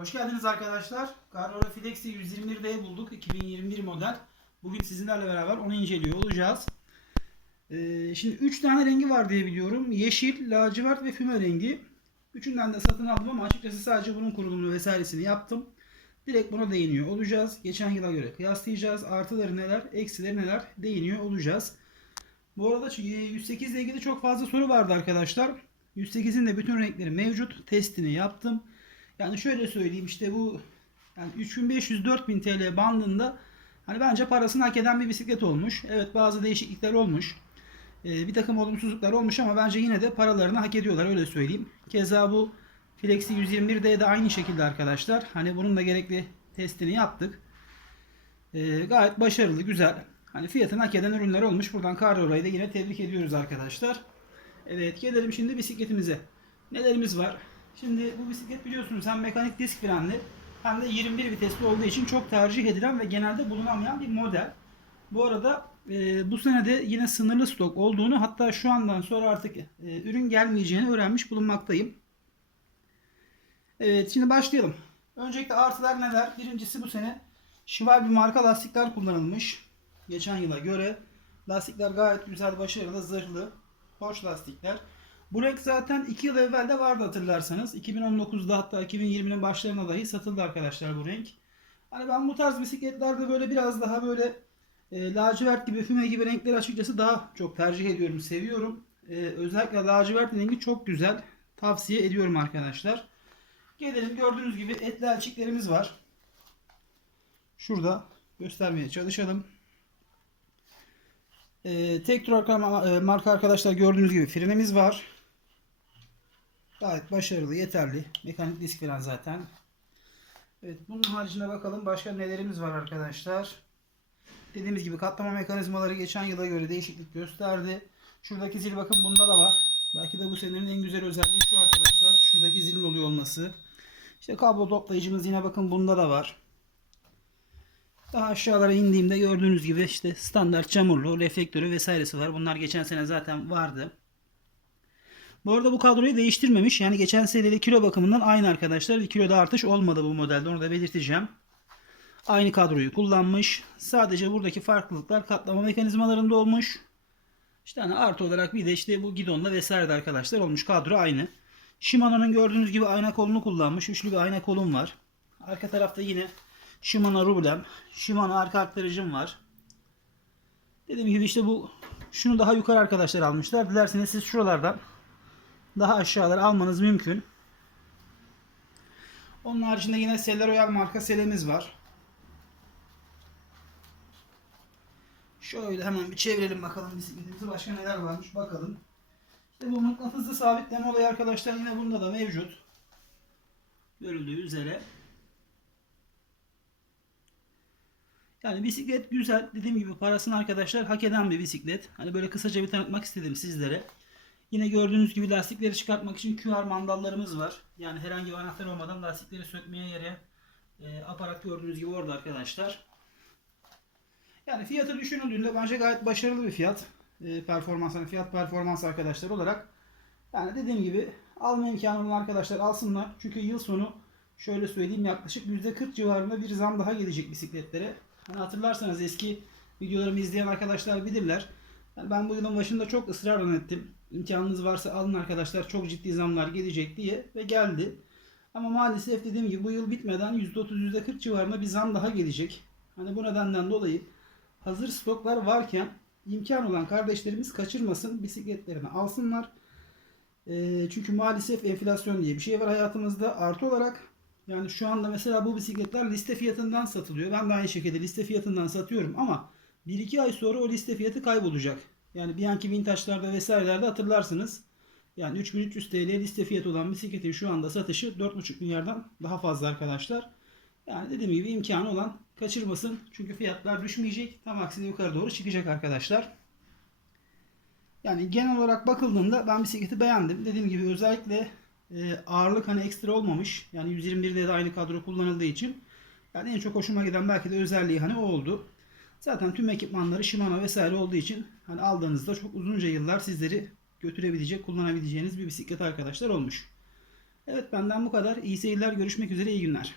Hoş geldiniz arkadaşlar. Carrera Flexi 121D bulduk. 2021 model. Bugün sizinlerle beraber onu inceliyor olacağız. Ee, şimdi 3 tane rengi var diye biliyorum. Yeşil, lacivert ve füme rengi. Üçünden de satın aldım ama açıkçası sadece bunun kurulumunu vesairesini yaptım. Direkt buna değiniyor olacağız. Geçen yıla göre kıyaslayacağız. Artıları neler, eksileri neler değiniyor olacağız. Bu arada 108 ile ilgili çok fazla soru vardı arkadaşlar. 108'in de bütün renkleri mevcut. Testini yaptım. Yani şöyle söyleyeyim işte bu yani 3500-4000 TL bandında hani bence parasını hak eden bir bisiklet olmuş. Evet bazı değişiklikler olmuş. Ee, bir takım olumsuzluklar olmuş ama bence yine de paralarını hak ediyorlar öyle söyleyeyim. Keza bu Flexi 121D de aynı şekilde arkadaşlar. Hani bunun da gerekli testini yaptık. Ee, gayet başarılı, güzel. Hani fiyatını hak eden ürünler olmuş. Buradan Carrera'yı da yine tebrik ediyoruz arkadaşlar. Evet gelelim şimdi bisikletimize. Nelerimiz var? Şimdi bu bisiklet biliyorsunuz hem mekanik disk frenli hem de 21 vitesli olduğu için çok tercih edilen ve genelde bulunamayan bir model. Bu arada e, bu senede yine sınırlı stok olduğunu hatta şu andan sonra artık e, ürün gelmeyeceğini öğrenmiş bulunmaktayım. Evet şimdi başlayalım. Öncelikle artılar neler? Birincisi bu sene Şival bir marka lastikler kullanılmış. Geçen yıla göre. Lastikler gayet güzel, başarılı, zırhlı. Hoş lastikler. Bu renk zaten 2 yıl evvel de vardı hatırlarsanız. 2019'da hatta 2020'nin başlarına dahi satıldı arkadaşlar bu renk. Hani ben bu tarz bisikletlerde böyle biraz daha böyle e, lacivert gibi, füme gibi renkleri açıkçası daha çok tercih ediyorum, seviyorum. E, özellikle lacivert rengi çok güzel. Tavsiye ediyorum arkadaşlar. Gelelim gördüğünüz gibi etli elçiklerimiz var. Şurada göstermeye çalışalım. E, Tektor marka arkadaşlar gördüğünüz gibi frenimiz var. Gayet başarılı, yeterli. Mekanik disk fren zaten. Evet, bunun haricinde bakalım başka nelerimiz var arkadaşlar. Dediğimiz gibi katlama mekanizmaları geçen yıla göre değişiklik gösterdi. Şuradaki zil bakın bunda da var. Belki de bu senenin en güzel özelliği şu arkadaşlar. Şuradaki zilin oluyor olması. İşte kablo toplayıcımız yine bakın bunda da var. Daha aşağılara indiğimde gördüğünüz gibi işte standart çamurlu, reflektörü vesairesi var. Bunlar geçen sene zaten vardı. Bu arada bu kadroyu değiştirmemiş. Yani geçen seneyle kilo bakımından aynı arkadaşlar. Bir kiloda artış olmadı bu modelde. Onu da belirteceğim. Aynı kadroyu kullanmış. Sadece buradaki farklılıklar katlama mekanizmalarında olmuş. İşte hani artı olarak bir de işte bu gidonla vesaire arkadaşlar olmuş. Kadro aynı. Shimano'nun gördüğünüz gibi ayna kolunu kullanmış. Üçlü bir ayna kolum var. Arka tarafta yine Shimano rublem. Shimano arka aktarıcım var. Dediğim gibi işte bu şunu daha yukarı arkadaşlar almışlar. Dilerseniz siz şuralardan daha aşağılara almanız mümkün. Onun haricinde yine Seller Royal marka selemiz var. Şöyle hemen bir çevirelim bakalım bisikletimizi. Başka neler varmış bakalım. İşte bu mıknatıslı sabitleme olayı arkadaşlar yine bunda da mevcut. Görüldüğü üzere. Yani bisiklet güzel. Dediğim gibi parasını arkadaşlar hak eden bir bisiklet. Hani böyle kısaca bir tanıtmak istedim sizlere. Yine gördüğünüz gibi lastikleri çıkartmak için QR mandallarımız var. Yani herhangi bir anahtar olmadan lastikleri sökmeye yarayan e, aparat gördüğünüz gibi orada arkadaşlar. Yani fiyatı düşünüldüğünde bence gayet başarılı bir fiyat. E, performans, hani fiyat performans arkadaşlar olarak. Yani dediğim gibi alma imkanı olan arkadaşlar alsınlar. Çünkü yıl sonu şöyle söyleyeyim yaklaşık %40 civarında bir zam daha gelecek bisikletlere. Hani hatırlarsanız eski videolarımı izleyen arkadaşlar bilirler. Yani ben bu yılın başında çok ısrarla ettim. İmkanınız varsa alın arkadaşlar çok ciddi zamlar gelecek diye ve geldi. Ama maalesef dediğim gibi bu yıl bitmeden %30 %40 civarında bir zam daha gelecek. Hani bu nedenden dolayı hazır stoklar varken imkan olan kardeşlerimiz kaçırmasın bisikletlerini alsınlar. E, çünkü maalesef enflasyon diye bir şey var hayatımızda artı olarak yani şu anda mesela bu bisikletler liste fiyatından satılıyor. Ben de aynı şekilde liste fiyatından satıyorum ama 1-2 ay sonra o liste fiyatı kaybolacak. Yani Bianchi Vintage'larda vesairelerde hatırlarsınız. Yani 3300 TL liste fiyatı olan bisikletin şu anda satışı 4,5 milyardan daha fazla arkadaşlar. Yani dediğim gibi imkanı olan kaçırmasın. Çünkü fiyatlar düşmeyecek. Tam aksine yukarı doğru çıkacak arkadaşlar. Yani genel olarak bakıldığında ben bisikleti beğendim. Dediğim gibi özellikle e, ağırlık hani ekstra olmamış. Yani 121'de de aynı kadro kullanıldığı için. Yani en çok hoşuma giden belki de özelliği hani o oldu. Zaten tüm ekipmanları Shimano vesaire olduğu için hani aldığınızda çok uzunca yıllar sizleri götürebilecek, kullanabileceğiniz bir bisiklet arkadaşlar olmuş. Evet benden bu kadar. İyi seyirler. Görüşmek üzere. iyi günler.